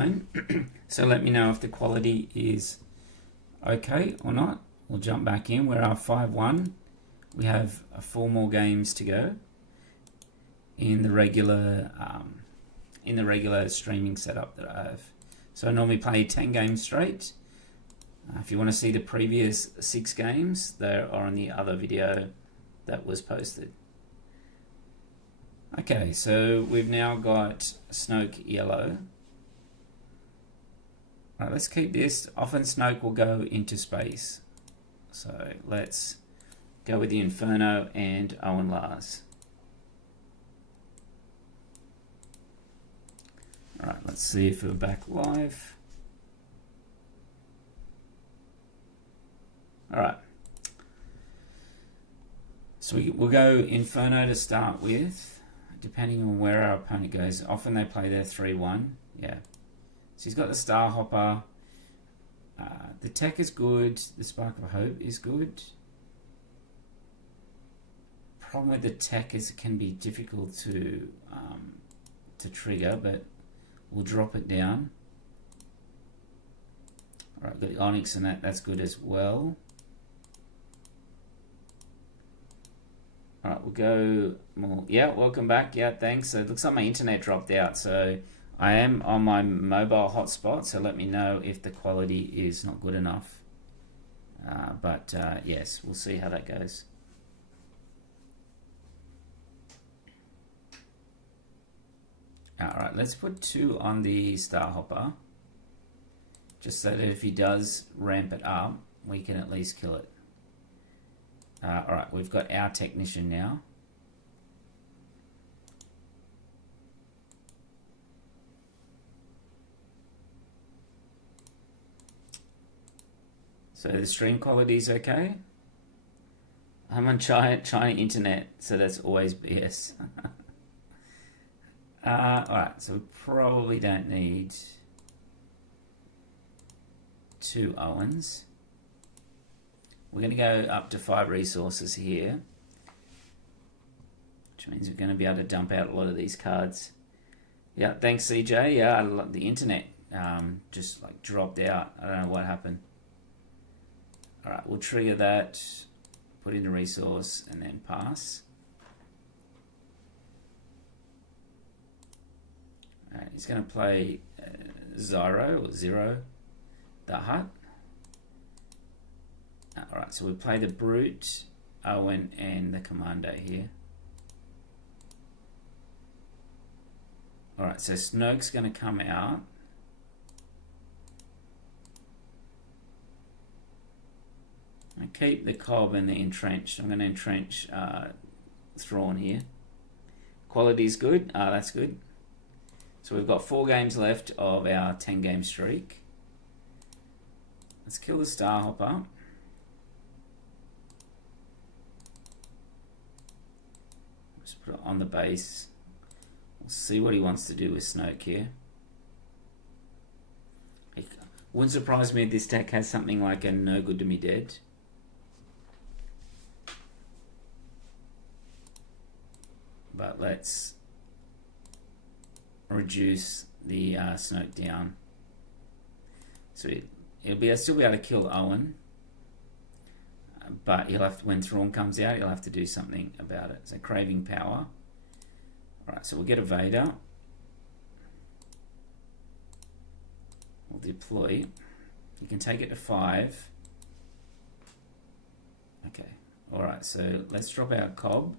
phone. So let me know if the quality is okay or not. We'll jump back in. We're at 5-1. We have 4 more games to go in the regular streaming setup that I have. So I normally play 10 games straight. If you want to see the previous 6 games, they are on the other video that was posted. Okay, so we've now got Snoke yellow. Right, let's keep this. Often Snoke will go into space. So let's go with the Inferno and Owen Lars. Alright, let's see if we're back live. Alright. So we'll go Inferno to start with, depending on where our opponent goes. Often they play their 3-1. Yeah. So he's got the Star Hopper. The tech is good. The Spark of Hope is good. Problem with the tech is it can be difficult to trigger, but we'll drop it down. Alright, got the Onyx and that's good as well. Alright, we'll go more. Yeah, welcome back. Yeah, thanks. So it looks like my internet dropped out. So I am on my mobile hotspot, so let me know if the quality is not good enough. But yes, we'll see how that goes. Alright, let's put 2 on the Star Hopper, just so that if he does ramp it up, we can at least kill it. Alright, we've got our technician now. So the stream quality is okay. I'm on China internet, so that's always BS. Alright, so we probably don't need 2 Owens. We're going to go up to 5 resources here, which means we're going to be able to dump out a lot of these cards. Yeah, thanks CJ. Yeah, the internet just like dropped out. I don't know what happened. Alright, we'll trigger that, put in a resource, and then pass. Alright, he's going to play Zero, the Hut. Alright, so we play the Brute, Owen, and the Commando here. Alright, so Snoke's going to come out. I keep the Cobb and the Entrenched. I'm going to entrench Thrawn here. Quality's good. That's good. So we've got 4 games left of our 10-game streak. Let's kill the Star Hopper. Just put it on the base. We'll see what he wants to do with Snoke here. It wouldn't surprise me if this deck has something like a No Good to Me Dead. But let's reduce the Snoke down. So he'll still be able to kill Owen, but he'll have to, when Thrawn comes out, he'll have to do something about it. So craving power. Alright, so we'll get a Vader. We'll deploy. You can take it to 5. Okay. Alright, so let's drop our Cobb.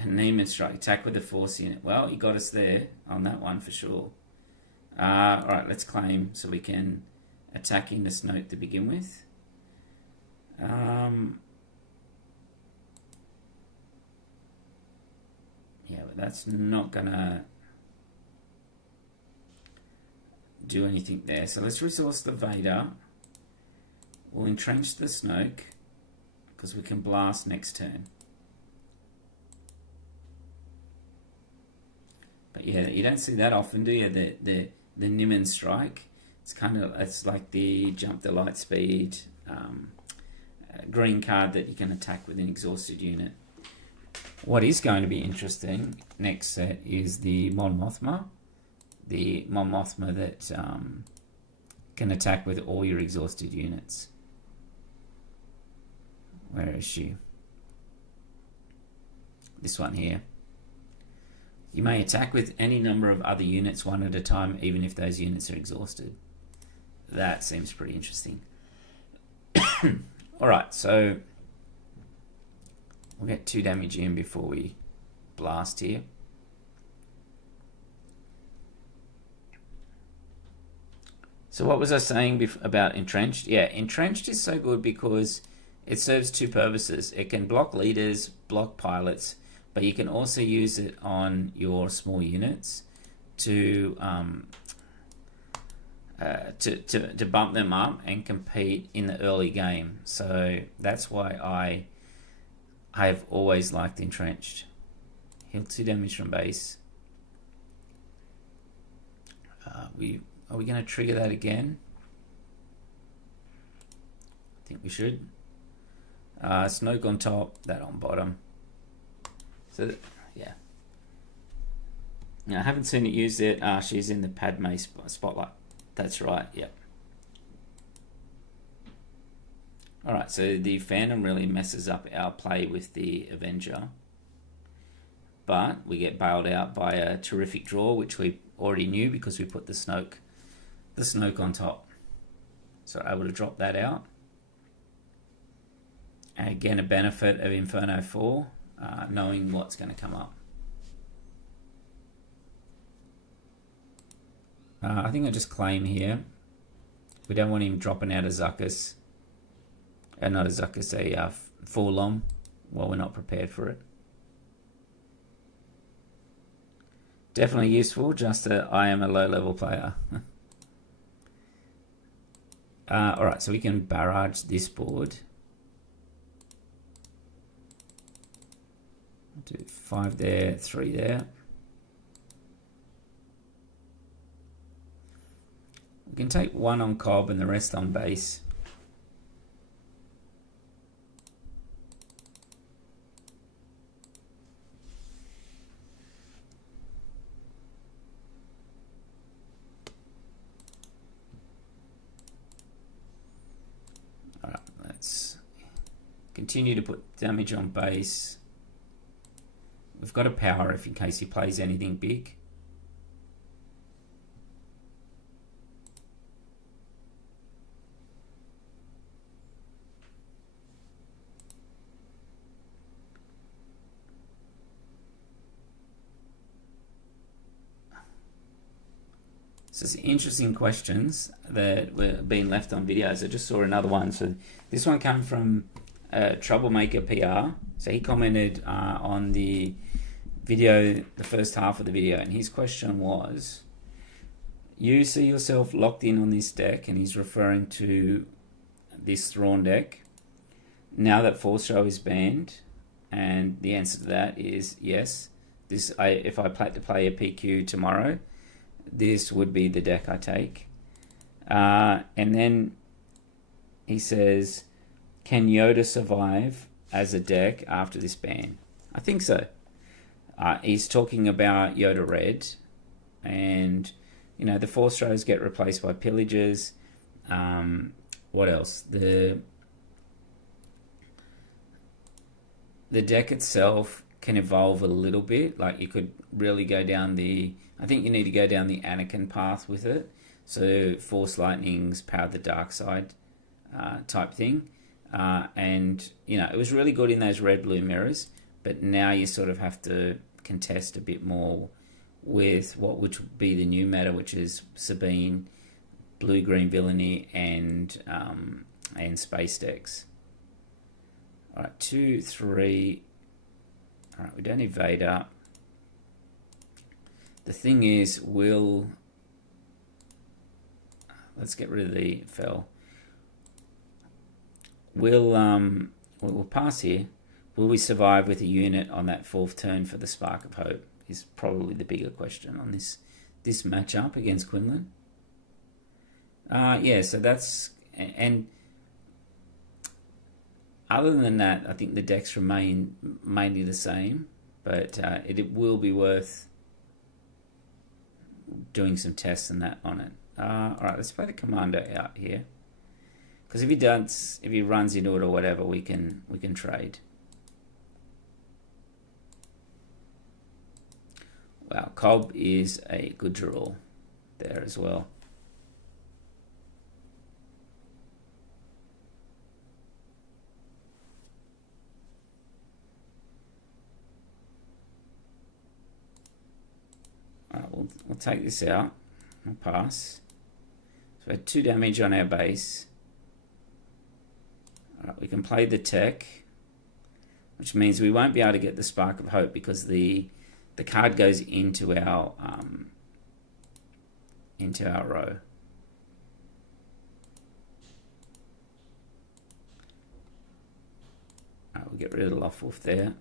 And Neiman strike, attack with the Force unit. Well, he got us there on that one for sure. Alright, let's claim so we can attack into Snoke to begin with. Yeah, but that's not gonna do anything there. So let's resource the Vader. We'll entrench the Snoke because we can blast next turn. But yeah, you don't see that often, do you? The Niman strike. It's like the jump the light speed, green card that you can attack with an exhausted unit. What is going to be interesting next set is the Mon Mothma. The Mon Mothma that can attack with all your exhausted units. Where is she? This one here. You may attack with any number of other units one at a time, even if those units are exhausted. That seems pretty interesting. Alright, so we'll get 2 damage in before we blast here. So what was I saying about Entrenched? Yeah, Entrenched is so good because it serves 2 purposes. It can block leaders, block pilots, but you can also use it on your small units to bump them up and compete in the early game. So that's why I have always liked Entrenched. Heal 2 damage from base. Are we going to trigger that again? I think we should. Snoke on top, that on bottom. So, yeah. Now, I haven't seen it used yet. She's in the Padme spotlight. That's right, yep. Alright, so the Phantom really messes up our play with the Avenger. But we get bailed out by a terrific draw, which we already knew because we put the Snoke on top. So able to drop that out. And again, a benefit of Inferno 4, knowing what's going to come up. I think I'll just claim here. We don't want him dropping out of Zuckuss. Not a Zuckuss, a Forlom. Well, we're not prepared for it. Definitely useful, just that I am a low-level player. Alright, so we can barrage this board. Do 5 there, 3 there. We can take 1 on Cobb and the rest on base. Alright, let's continue to put damage on base. We've got a power if in case he plays anything big. So it's interesting questions that were being left on videos. I just saw another one. So this one came from Troublemaker PR. So he commented on the video, the first half of the video, and his question was, you see yourself locked in on this deck, and he's referring to this Thrawn deck, now that Force Show is banned, and the answer to that is yes. If I plan to play a PQ tomorrow, this would be the deck I take. And then he says, can Yoda survive as a deck after this ban? I think so. He's talking about Yoda Red, and the Force Throws get replaced by Pillagers. What else? The deck itself can evolve a little bit. Like you could really go down I think you need to go down the Anakin path with it. So Force Lightnings, Power the Dark Side type thing. And it was really good in those red-blue mirrors, but now you sort of have to contest a bit more with what would be the new meta, which is Sabine, blue-green villainy, and space decks. All right, 2, 3. All right, we don't evade up. The thing is, let's get rid of the fell. We'll pass here. Will we survive with a unit on that 4th turn for the Spark of Hope is probably the bigger question on this matchup against Quinlan. Yeah, so that's... And Other than that, I think the decks remain mainly the same, but it will be worth doing some tests and that on it. All right, let's play the commander out here, because if he runs into it or whatever, we can trade. Wow, Cobb is a good draw there as well. All right, we'll take this out. We'll pass. So we had 2 damage on our base. All right, we can play the tech, which means we won't be able to get the Spark of Hope because the card goes into our row. We'll get rid of the Loftwolf there.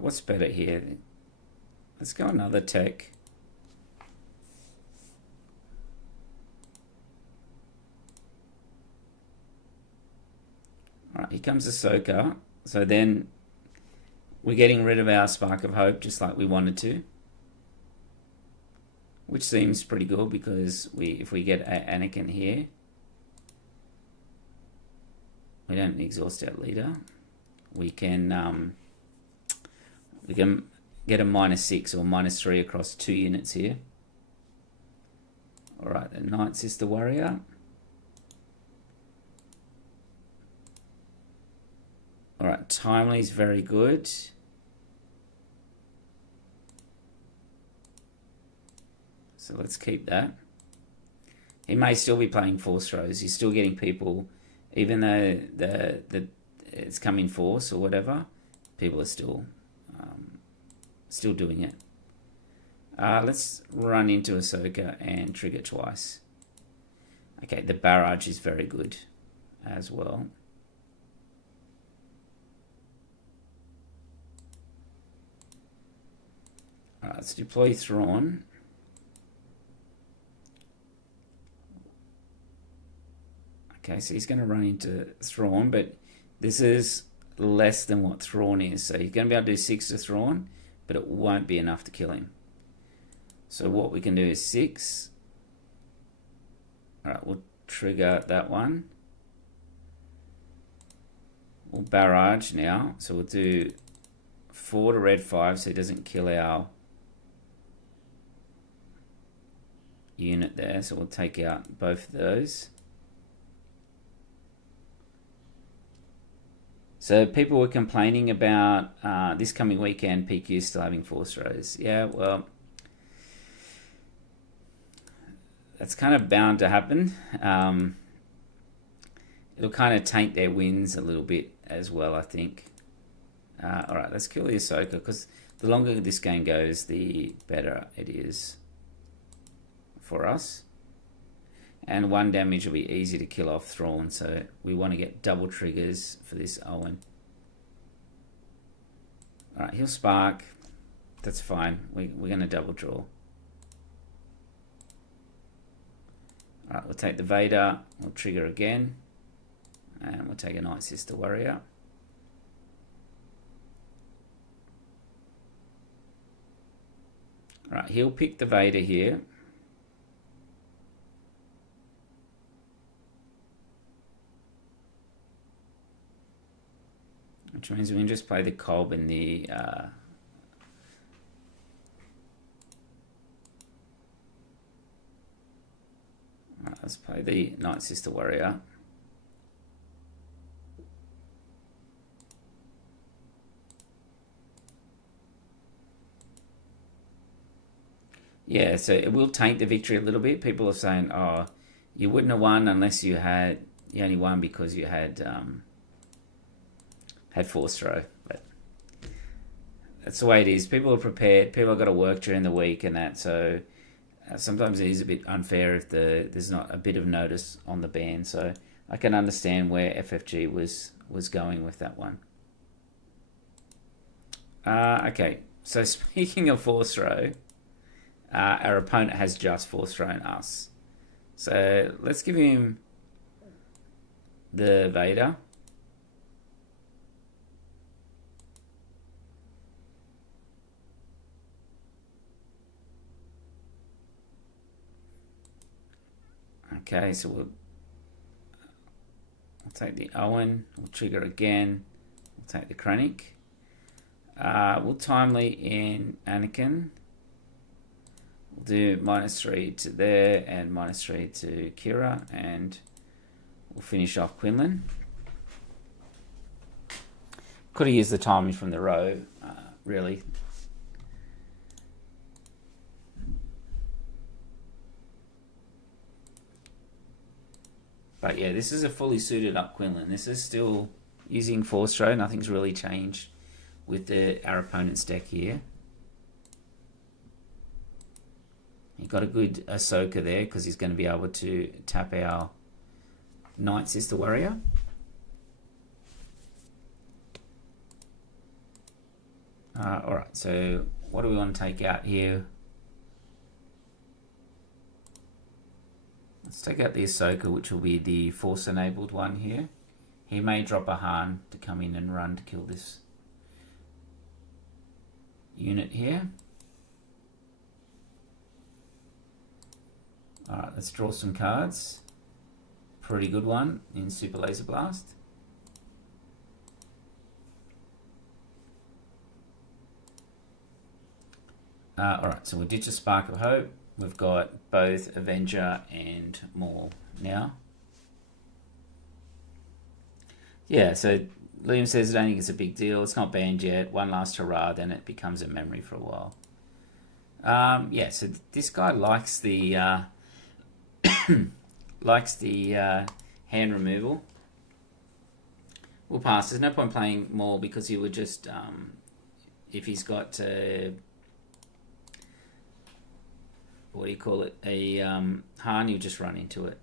What's better here? Let's go another tech. Alright, here comes Ahsoka. So then we're getting rid of our Spark of Hope just like we wanted to. Which seems pretty good because if we get Anakin here, we don't exhaust our leader. We can get a -6 or -3 across 2 units here. Alright, the Night Sister Warrior. Alright, Timely is very good. So let's keep that. He may still be playing Force throws. He's still getting people, even though it's come in Force or whatever, people are still doing it. Let's run into Ahsoka and trigger twice. Okay, the barrage is very good as well. Alright, let's deploy Thrawn. Okay, so he's going to run into Thrawn, but this is less than what Thrawn is. So he's going to be able to do 6 to Thrawn, but it won't be enough to kill him. So what we can do is 6. Alright, we'll trigger that one. We'll barrage now. So we'll do 4 to red 5 so he doesn't kill our unit there. So we'll take out both of those. So people were complaining about this coming weekend, PQ still having Force throws. Yeah, well, that's kind of bound to happen. It'll kind of taint their wins a little bit as well, I think. All right, let's kill the Ahsoka, because the longer this game goes, the better it is for us. And 1 damage will be easy to kill off Thrawn, so we want to get double triggers for this Owen. Alright, he'll spark. That's fine. We're going to double draw. Alright, we'll take the Vader. We'll trigger again. And we'll take a Night Sister Warrior. Alright, he'll pick the Vader here. Which means we can just play the Cobb and the right, let's play the Night Sister Warrior. Yeah, so it will taint the victory a little bit. People are saying, oh, you wouldn't have won unless you only won because you had Force throw, but that's the way it is. People are prepared. People have got to work during the week and that, so sometimes it is a bit unfair if there's not a bit of notice on the ban. So I can understand where FFG was going with that one. Okay, so speaking of Force throw, our opponent has just Force thrown us. So let's give him the Vader. Okay, so we'll take the Owen. We'll trigger again. We'll take the Krennic. We'll timely in Anakin. We'll do -3 to there and -3 to Kira, and we'll finish off Quinlan. Could have used the timing from the row, really. But yeah, this is a fully suited up Quinlan. This is still using Force Throw. Nothing's really changed with our opponent's deck here. He got a good Ahsoka there because he's going to be able to tap our Night Sister Warrior. Alright, so what do we want to take out here? Let's take out the Ahsoka, which will be the Force-enabled one here. He may drop a Han to come in and run to kill this unit here. Alright, let's draw some cards. Pretty good one in Super Laser Blast. Alright, so we'll ditch a Spark of Hope. We've got both Avenger and Maul now. Yeah, so Liam says, I don't think it's a big deal. It's not banned yet. One last hurrah, then it becomes a memory for a while. Yeah, so this guy likes the hand removal. We'll pass. There's no point playing Maul because he would just, if he's got what do you call it? A Han, you just run into it.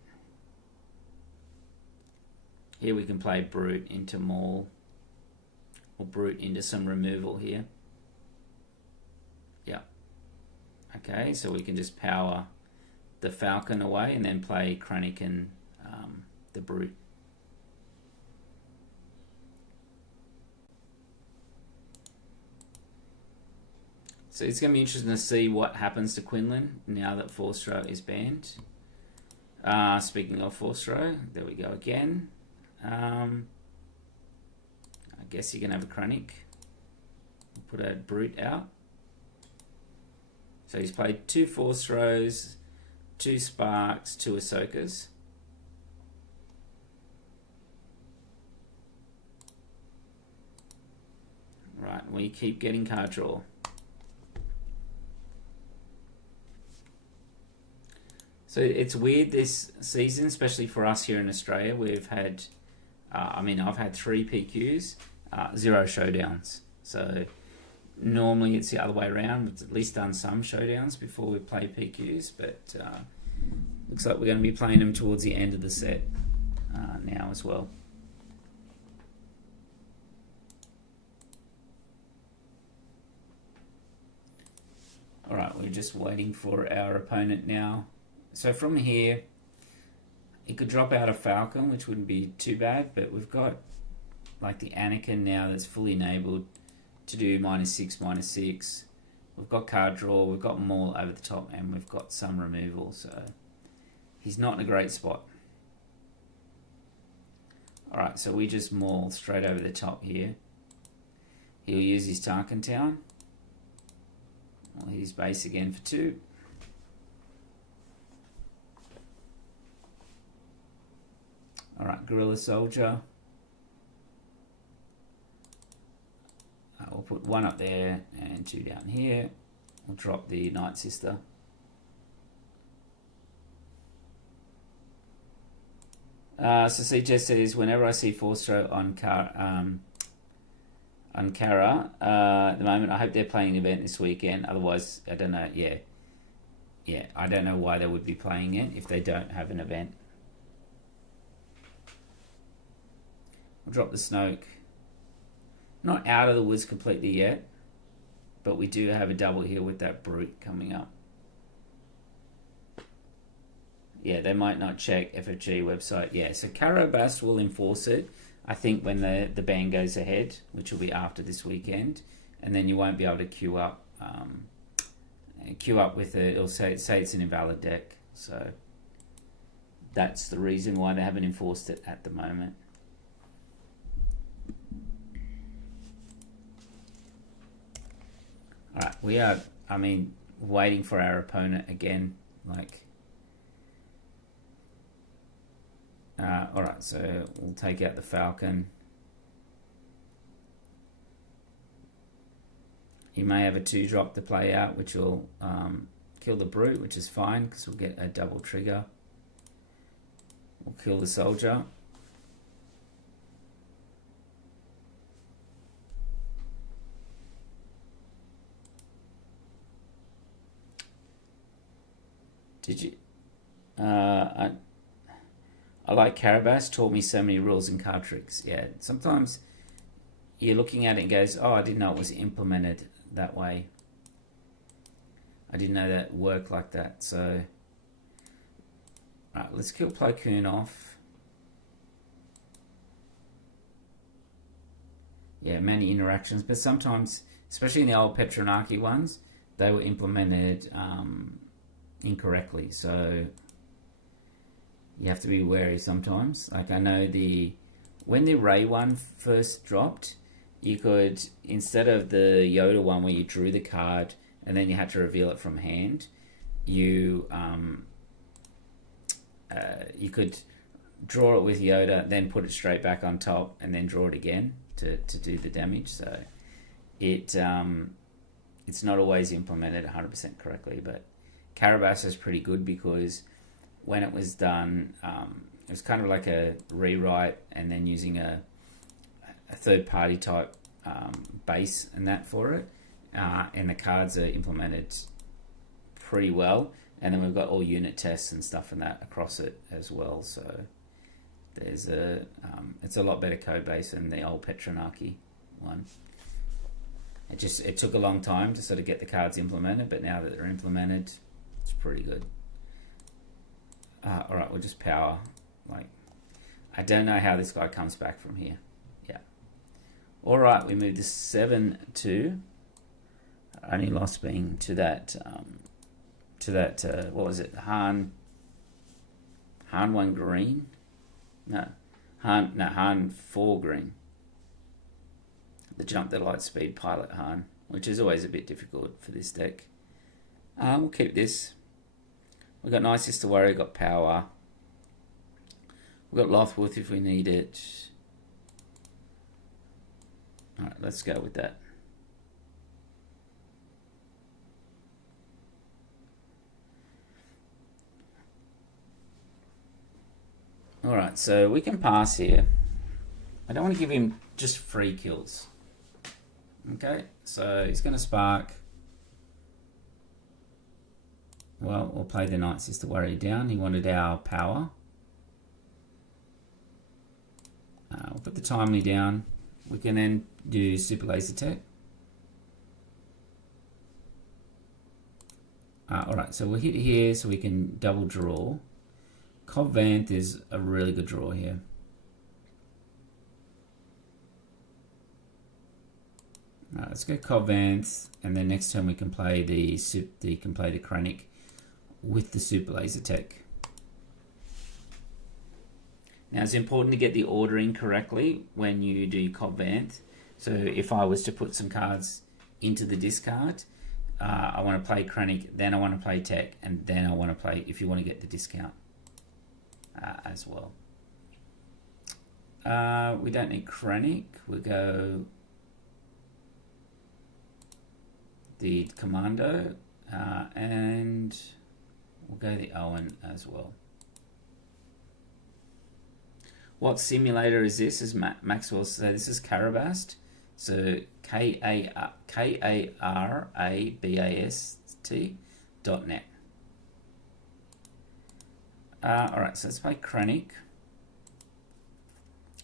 Here we can play Brute into Maul, or Brute into some removal here. Yeah. Okay, so we can just power the Falcon away and then play Krennic and the Brute. So it's going to be interesting to see what happens to Quinlan now that Force Throw is banned. Speaking of Force Throw, there we go again. I guess you can have a Krennic. We'll put a Brute out. So he's played 2 Force Throws, 2 Sparks, 2 Ahsokas. Right, we keep getting card draw. So it's weird this season, especially for us here in Australia. We've had, I've had 3 PQs, 0 showdowns. So normally it's the other way around. We've at least done some showdowns before we play PQs, but looks like we're going to be playing them towards the end of the set now as well. All right, we're just waiting for our opponent now. So from here, he could drop out a Falcon, which wouldn't be too bad, but we've got like the Anakin now that's fully enabled to do -6/-6. We've got card draw, we've got Maul over the top, and we've got some removal, so he's not in a great spot. Alright, so we just Maul straight over the top here. He'll use his Tarkin Town. Well, his base again for 2. Alright, Guerrilla Soldier. We'll put 1 up there and 2 down here. We'll drop the Night Sister. So CJ says, whenever I see Force Throw on Kara, at the moment, I hope they're playing an event this weekend. Otherwise, I don't know. Yeah, I don't know why they would be playing it if they don't have an event. We'll drop the Snoke. Not out of the woods completely yet, but we do have a double here with that Brute coming up. Yeah, they might not check FFG website. Yeah, so Carabas will enforce it, I think, when the ban goes ahead, which will be after this weekend, and then you won't be able to queue up with it. It'll say it's an invalid deck. So that's the reason why they haven't enforced it at the moment. All right, we are, waiting for our opponent again, alright, so we'll take out the Falcon. You may have a 2-drop to play out, which will kill the Brute, which is fine, because we'll get a double trigger. We'll kill the Soldier. Did you... I like Carabas, taught me so many rules and card tricks. Yeah, sometimes you're looking at it and goes, oh, I didn't know it was implemented that way. I didn't know that worked like that. So, right, let's kill Plo Koon off. Yeah, many interactions, but sometimes, especially in the old Petronarchy ones, they were implemented incorrectly. So you have to be wary sometimes. Like I know when the Rey one first dropped, you could, instead of the Yoda one where you drew the card and then you had to reveal it from hand, you could draw it with Yoda, then put it straight back on top, and then draw it again to do the damage. So it's not always implemented 100% correctly, but Carabas is pretty good because when it was done, it was kind of like a rewrite and then using a third-party type base and that for it. And the cards are implemented pretty well. And then we've got all unit tests and stuff and that across it as well. So there's it's a lot better code base than the old Petronarchy one. It took a long time to sort of get the cards implemented, but now that they're implemented, it's pretty good. Alright, we'll just power. I don't know how this guy comes back from here. Yeah. Alright, we moved to 7-2. Only loss being to that, what was it? Han 1 green? No. Han 4 green. The jump the light speed pilot Han, which is always a bit difficult for this deck. We'll keep this. We've got Nice Sister Warrior, got power. We've got Lothwolf if we need it. Alright, let's go with that. Alright, so we can pass here. I don't want to give him just free kills. Okay, so he's going to spark. Well, we'll play the Night Sister Warrior down. He wanted our power. We'll put the Timely down. We can then do Super Laser Tech. Alright, so we'll hit here so we can double draw. Cobb Vanth is a really good draw here. Let's go Cobb Vanth, and then next turn we can play the Krennic with the Super Laser Tech. Now it's important to get the ordering correctly when you do Cobb Vanth. So if I was to put some cards into the discard, I want to play Krennic, then I want to play Tech, and then I want to play, if you want to get the discount as well. We don't need Krennic, we'll go the Commando, and we'll go the Owen as well. What simulator is this? As Maxwell said, this is Karabast. So Karabast.net. Alright, so let's play Krennic.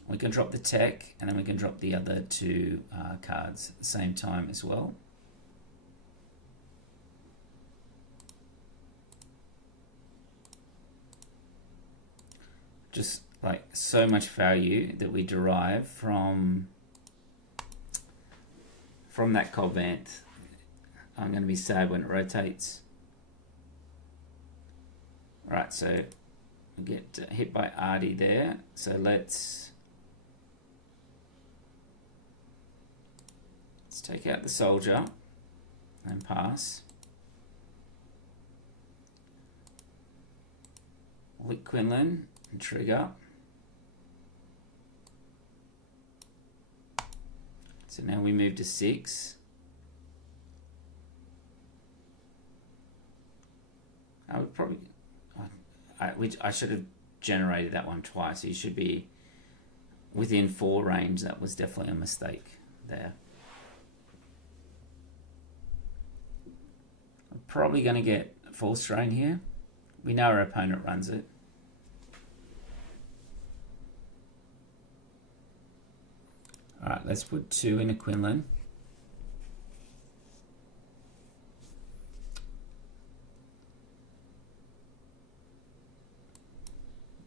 We can drop the Tech, and then we can drop the other two cards at the same time as well. just like so much value that we derive from that Covenant. I'm going to be sad when it rotates. Alright, so we get hit by Artie there. So let's take out the soldier and pass. Lick Quinlan and trigger. So now we move to 6. I would probably, I should have generated that one twice. You should be within 4 range. That was definitely a mistake there. I'm probably going to get Force Drain here. We know our opponent runs it. Alright, let's put 2 in a Quinlan.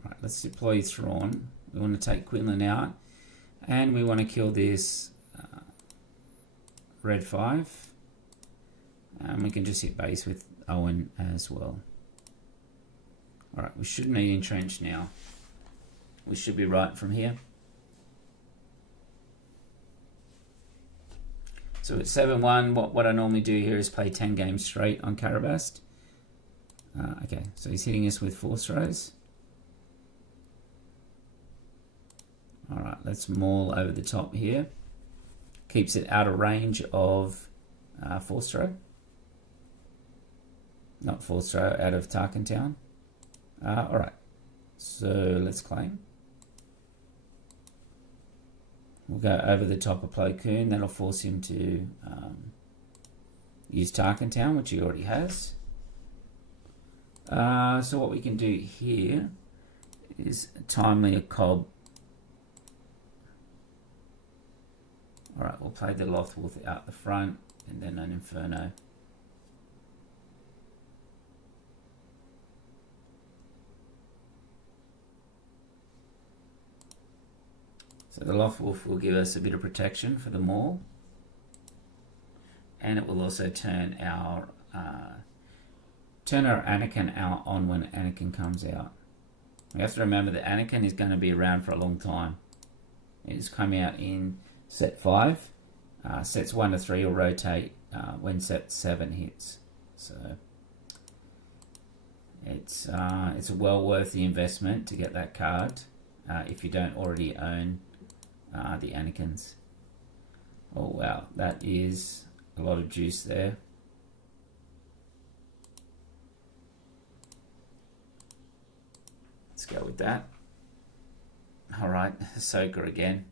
Alright, let's deploy Thrawn. We want to take Quinlan out. And we want to kill this red 5. And we can just hit base with Owen as well. Alright, we should need entrench now. We should be right from here. So at 7-1, what I normally do here is play 10 games straight on Karabast. Okay, so he's hitting us with Force Throws. Alright, let's maul over the top here. Keeps it out of range of Force Throw. Not Force Throw, out of Tarkin Town. Alright, so let's claim. We'll go over the top of Plo Koon. That'll force him to use Tarkin Town, which he already has. So what we can do here is timely a Cobb. Alright, we'll play the Lothwolf out the front and then an Inferno. So the Lothwolf will give us a bit of protection for the maul, and it will also turn our Anakin out on when Anakin comes out. We have to remember that Anakin is going to be around for a long time. It is coming out in set 5. Sets 1 to 3 will rotate when set 7 hits. So it's a well worth the investment to get that card if you don't already own the Anakins. Oh wow, that is a lot of juice there. Let's go with that. Alright, Ahsoka again.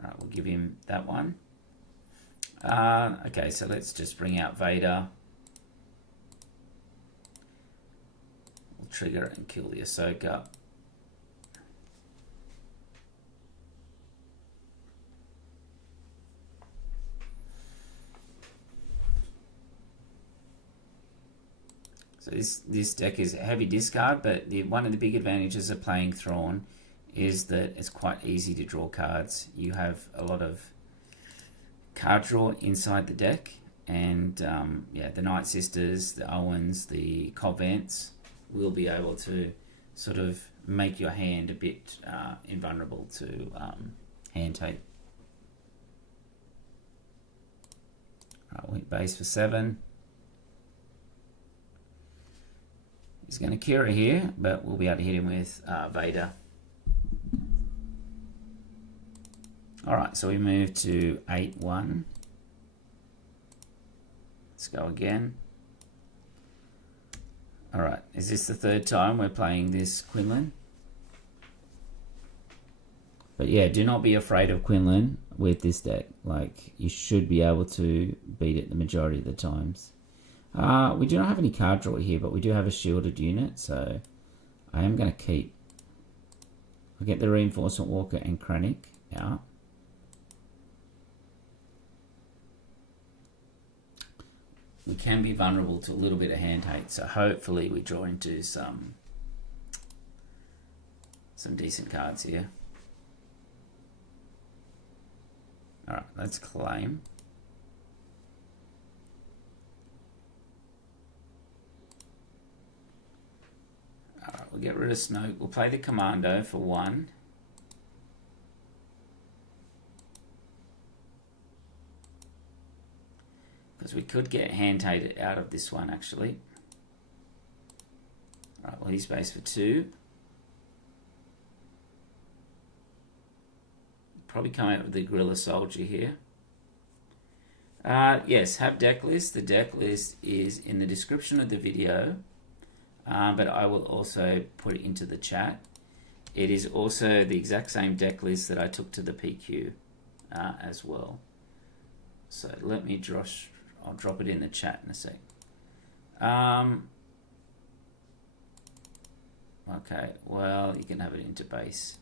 Alright, we'll give him that one. Okay, so let's just bring out Vader. We'll trigger it and kill the Ahsoka. So this deck is a heavy discard, but one of the big advantages of playing Thrawn is that it's quite easy to draw cards. You have a lot of card draw inside the deck, and yeah, the Night Sisters, the Owens, the Covenants will be able to sort of make your hand a bit invulnerable to hand tape. Right, we'll hit base for 7. He's going to Kira here, but we'll be able to hit him with Vader. Alright, so we move to 8-1. Let's go again. Alright, is this the 3rd time we're playing this Quinlan? But yeah, do not be afraid of Quinlan with this deck. Like, you should be able to beat it the majority of the times. We do not have any card draw here, but we do have a shielded unit, so I am going to keep. I'll get the Reinforcement Walker and Krennic out. we can be vulnerable to a little bit of hand hate. So hopefully we draw into some decent cards here. All right, let's claim. All right, we'll get rid of Snoke. We'll play the Commando for 1. Because we could get hand-hated out of this one, actually. All right, well, he's based for 2. Probably come out with the Guerrilla Soldier here. Yes, have deck list. The deck list is in the description of the video, but I will also put it into the chat. It is also the exact same deck list that I took to the PQ as well. So let me I'll drop it in the chat in a sec. Okay, well, you can have it into base.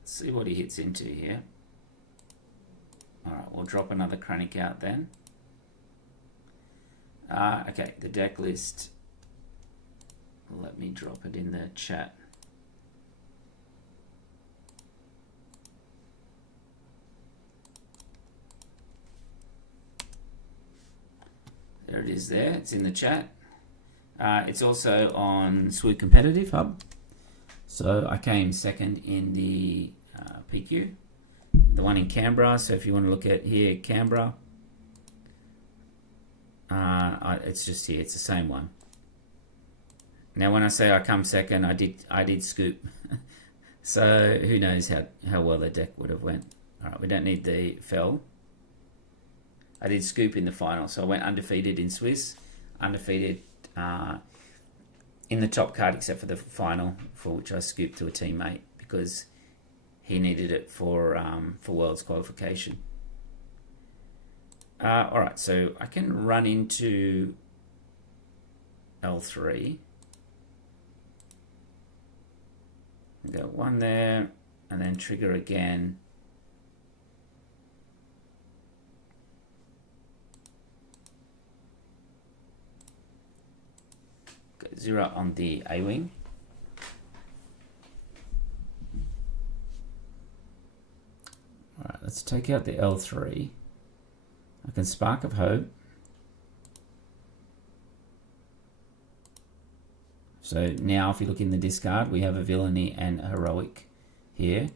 Let's see what he hits into here. Alright, we'll drop another Krennic out then. Okay, the deck list. Let me drop it in the chat. There it is there. It's in the chat. It's also on Swoot Competitive Hub. So I came second in the PQ. The one in Canberra. So if you want to look at here, Canberra. It's just here. It's the same one. Now when I say I come second, I did scoop. So who knows how well the deck would have went. Alright, we don't need the fell. I did scoop in the final, so I went undefeated in Swiss, undefeated in the top card except for the final, for which I scooped to a teammate because he needed it for Worlds qualification. All right, so I can run into L3. Go 1 there, and then trigger again. Go 0 on the A-wing. Alright, let's take out the L3. I can Spark of Hope. So now if you look in the discard, we have a Villainy and a Heroic here.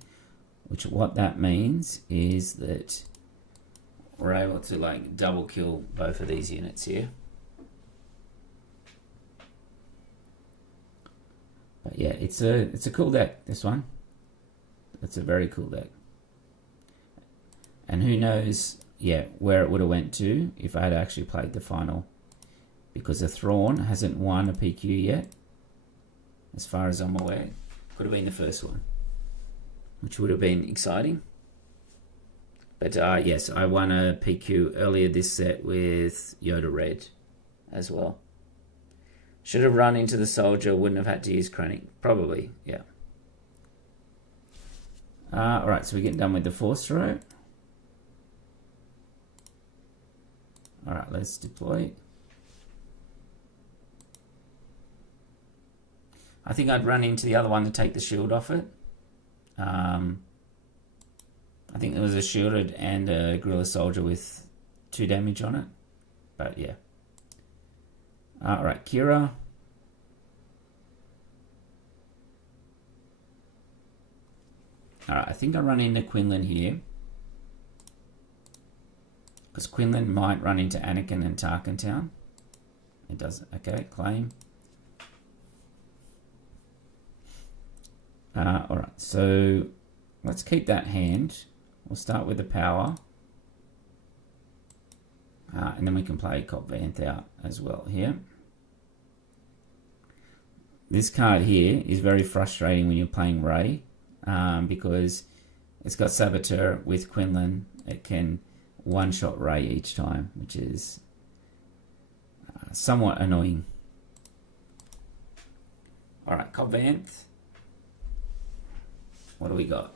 Which what that means is that we're able to like double kill both of these units here. But yeah, it's a cool deck, this one. It's a very cool deck. And who knows, yeah, where it would have went to if I had actually played the final. Because the Thrawn hasn't won a PQ yet, as far as I'm aware. Could have been the first one, which would have been exciting. But yes, I won a PQ earlier this set with Yoda Red as well. Should have run into the soldier, wouldn't have had to use Krennic. Probably, yeah. Alright, so we're getting done with the Force Throw. Alright, let's deploy. I think I'd run into the other one to take the shield off it. I think there was a shielded and a guerrilla soldier with 2 damage on it. But yeah. Alright, Kira. Alright, I think I run into Quinlan here. Because Quinlan might run into Anakin and Tarkin Town. It doesn't. Okay, claim. Alright, so let's keep that hand. We'll start with the power. And then we can play Cobb Vanth out as well here. This card here is very frustrating when you're playing Rey. Because it's got Saboteur with Quinlan. It can one-shot Rey each time, which is somewhat annoying. Alright, Cobb Vanth. What do we got?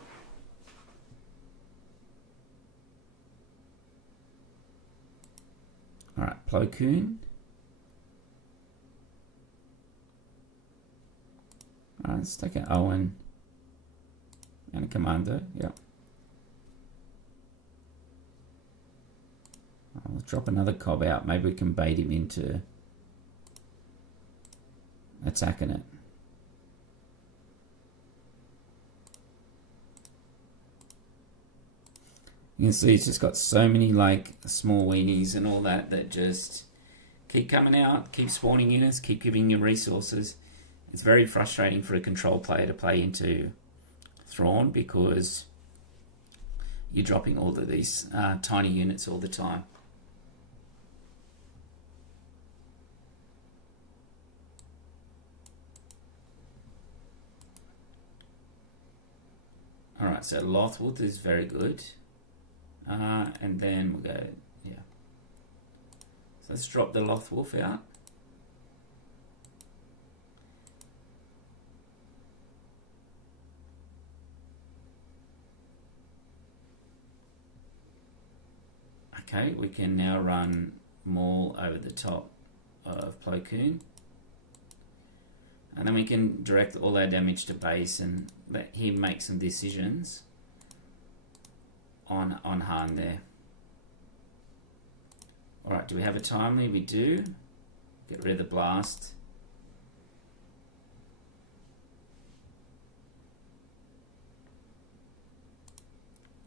Alright, Plo Koon. Alright, let's take an Owen and a Commander. Yep. I'll drop another Cobb out. Maybe we can bait him into attacking it. You can see it's just got so many like small weenies and all that that just keep coming out, keep spawning units, keep giving you resources. It's very frustrating for a control player to play into Thrawn because you're dropping all of these tiny units all the time. Alright, so Lothwood is very good. And then we'll go, yeah. So let's drop the Lothwolf out. Okay, we can now run Maul over the top of Plo Koon. And then we can direct all our damage to base and let him make some decisions on Han there. Alright, do we have a timely? We do. Get rid of the blast.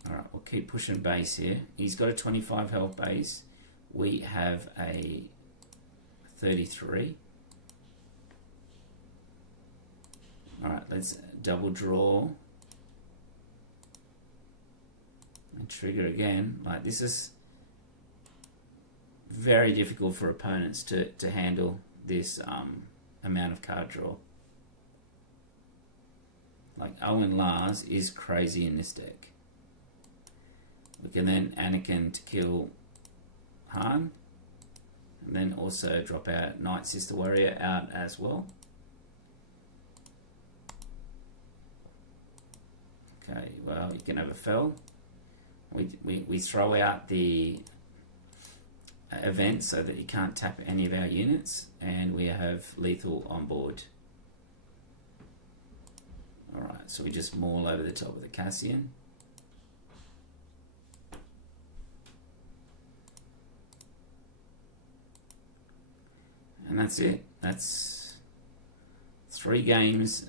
Alright, we'll keep pushing base here. He's got a 25 health base. We have a 33. Alright, let's double draw. And trigger again. Like, this is very difficult for opponents to handle this amount of card draw. Like, Owen Lars is crazy in this deck. We can then Anakin to kill Han. And then also drop our Night Sister Warrior out as well. Okay, well, you can have a fell. We throw out the event so that you can't tap any of our units, and we have lethal on board. Alright, so we just maul over the top of the Cassian. And that's it. That's 3 games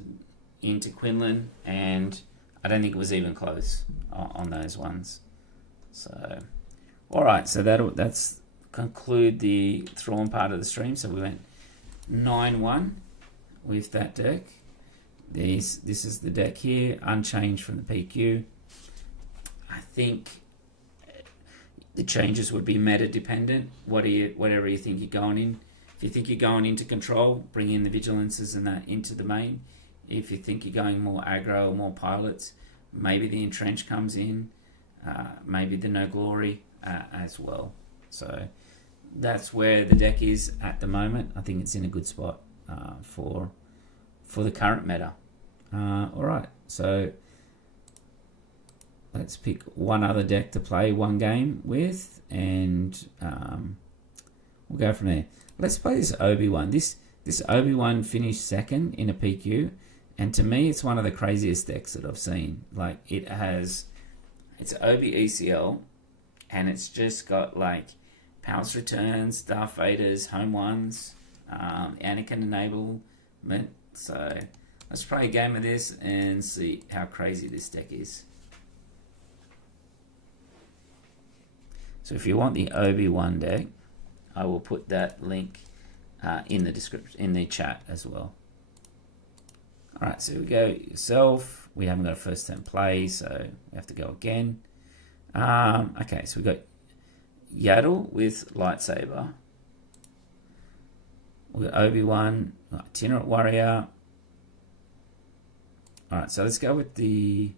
into Quinlan, and I don't think it was even close on those ones. So, alright, so that's conclude the Thrawn part of the stream. So we went 9-1 with that deck. This is the deck here, unchanged from the PQ. I think the changes would be meta dependent. Whatever you think you're going in. If you think you're going into control, bring in the vigilances and that into the main. If you think you're going more aggro or more pilots, maybe the entrench comes in, maybe the no glory as well. So that's where the deck is at the moment. I think it's in a good spot for the current meta. All right, so let's pick one other deck to play one game with, and we'll go from there. Let's play this Obi-Wan. This Obi-Wan finished second in a PQ, and to me, it's one of the craziest decks that I've seen. Like, it's Obi ECL, and it's just got like Palace Returns, Darth Vader's Home Ones, Anakin enablement. So let's play a game of this and see how crazy this deck is. So if you want the Obi-Wan deck, I will put that link in the description, in the chat as well. Alright, so we go yourself. We haven't got a first turn play, so we have to go again. Okay, so we got Yaddle with lightsaber. We got Obi-Wan, Itinerant Warrior. Alright, so let's go with the...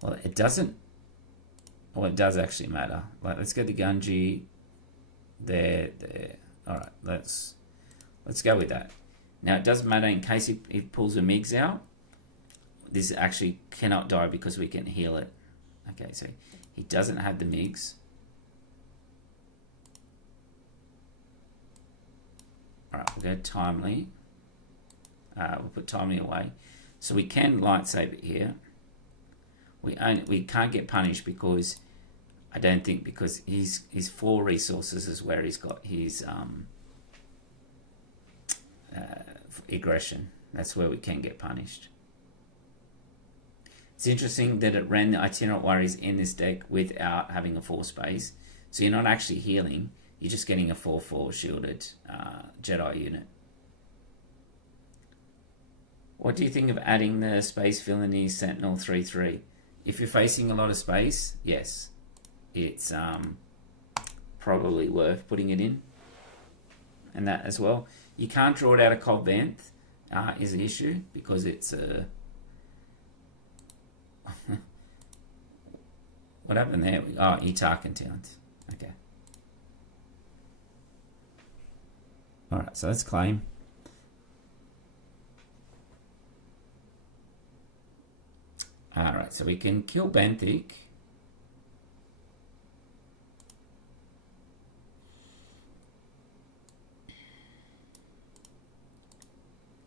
Well, it doesn't... Well, it does actually matter. Like, let's go to Gunji. There. Alright, let's go with that. Now, it doesn't matter in case he pulls a MiGs out. This actually cannot die because we can heal it. Okay, so he doesn't have the MiGs. we'll go timely. We'll put timely away. So we can lightsaber here. We can't get punished because I don't think, because his 4 resources is where he's got his aggression. That's where we can get punished. It's interesting that it ran the Itinerant Warriors in this deck without having a 4 space. So you're not actually healing. You're just getting a 4/4 shielded Jedi unit. What do you think of adding the Space Villainy Sentinel 3/3? If you're facing a lot of space, yes, it's probably worth putting it in. And that as well. You can't draw it out of Cobb Vanth, is the issue, because it's a... What happened there? Oh, Tarkin Towns. Okay. Alright, so let's claim. Alright, so we can kill Benthic.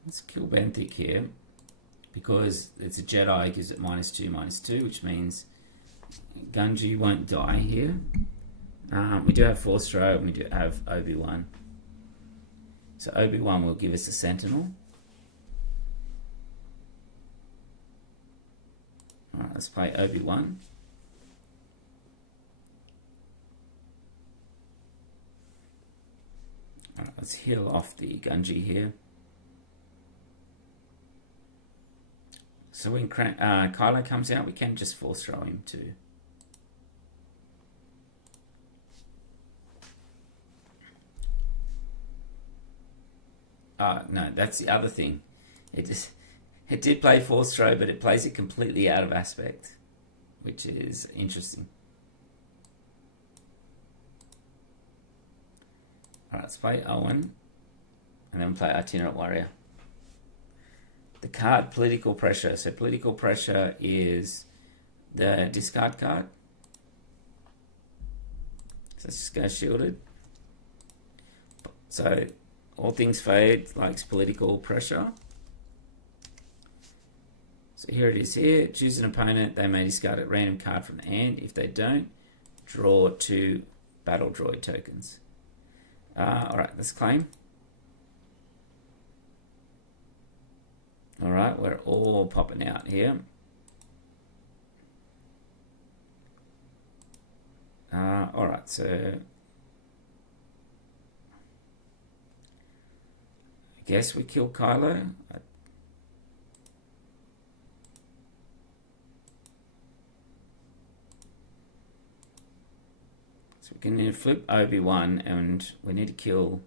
Let's kill Benthic here. Because it's a Jedi, it gives it -2/-2, which means Gunji won't die here. We do have Force Stroke, and we do have Obi-Wan. So Obi-Wan will give us a Sentinel. Alright, let's play Obi-Wan. Alright, let's heal off the Gunji here. So when Kylo comes out, we can just Force throw him too. No, that's the other thing. It did play Force throw, but it plays it completely out of aspect, which is interesting. Alright, let's play Owen, and then play Itinerant Warrior. The card Political Pressure. So Political Pressure is the discard card. So let's just go shielded. So All Things Fade likes Political Pressure. So here it is here. Choose an opponent. They may discard a random card from the hand. If they don't, draw 2 Battle Droid tokens. Alright, let's claim. Alright, we're all popping out here. Alright, so I guess we kill Kylo. So we can flip Obi-Wan, and we need to kill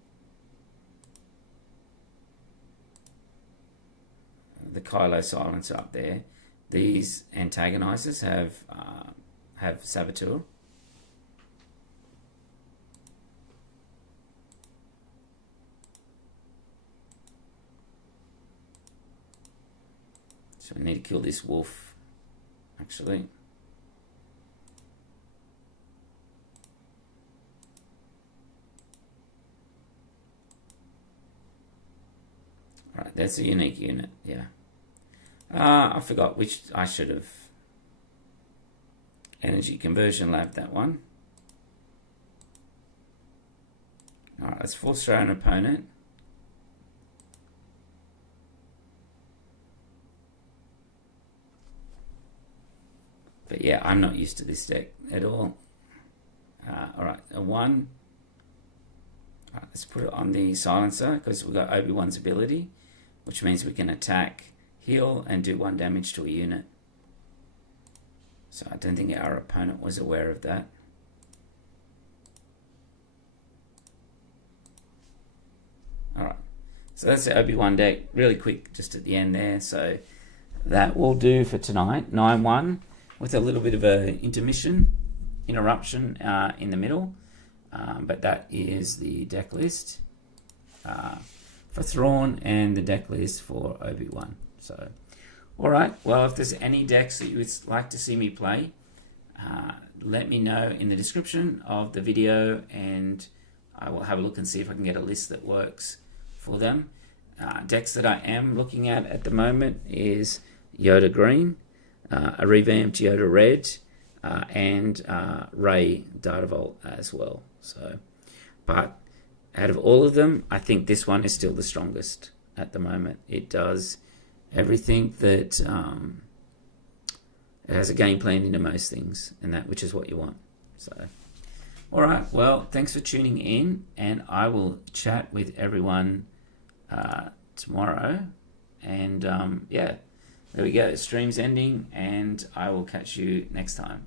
the Kylo silencer up there. These antagonizers have Saboteur. So we need to kill this wolf, actually. Alright, that's a unique unit, yeah. I forgot which I should have. Energy Conversion Lab, that one. Alright, let's Force throw an opponent. But yeah, I'm not used to this deck at all. Alright, a 1. Alright, let's put it on the silencer because we've got Obi-Wan's ability, which means we can attack, heal, and do 1 damage to a unit. So I don't think our opponent was aware of that. Alright, so that's the Obi-Wan deck. Really quick, just at the end there. So that will do for tonight. 9-1 with a little bit of an interruption in the middle. But that is the deck list for Thrawn and the deck list for Obi-Wan. So, alright, well, if there's any decks that you would like to see me play, let me know in the description of the video, and I will have a look and see if I can get a list that works for them. Decks that I am looking at the moment is Yoda Green, a revamped Yoda Red, and Rey Data Vault as well. So, but out of all of them, I think this one is still the strongest at the moment. It does everything that it has a game plan into most things, and that which is what you want. So, all right. Well, thanks for tuning in, and I will chat with everyone tomorrow. And yeah, there we go. Stream's ending, and I will catch you next time.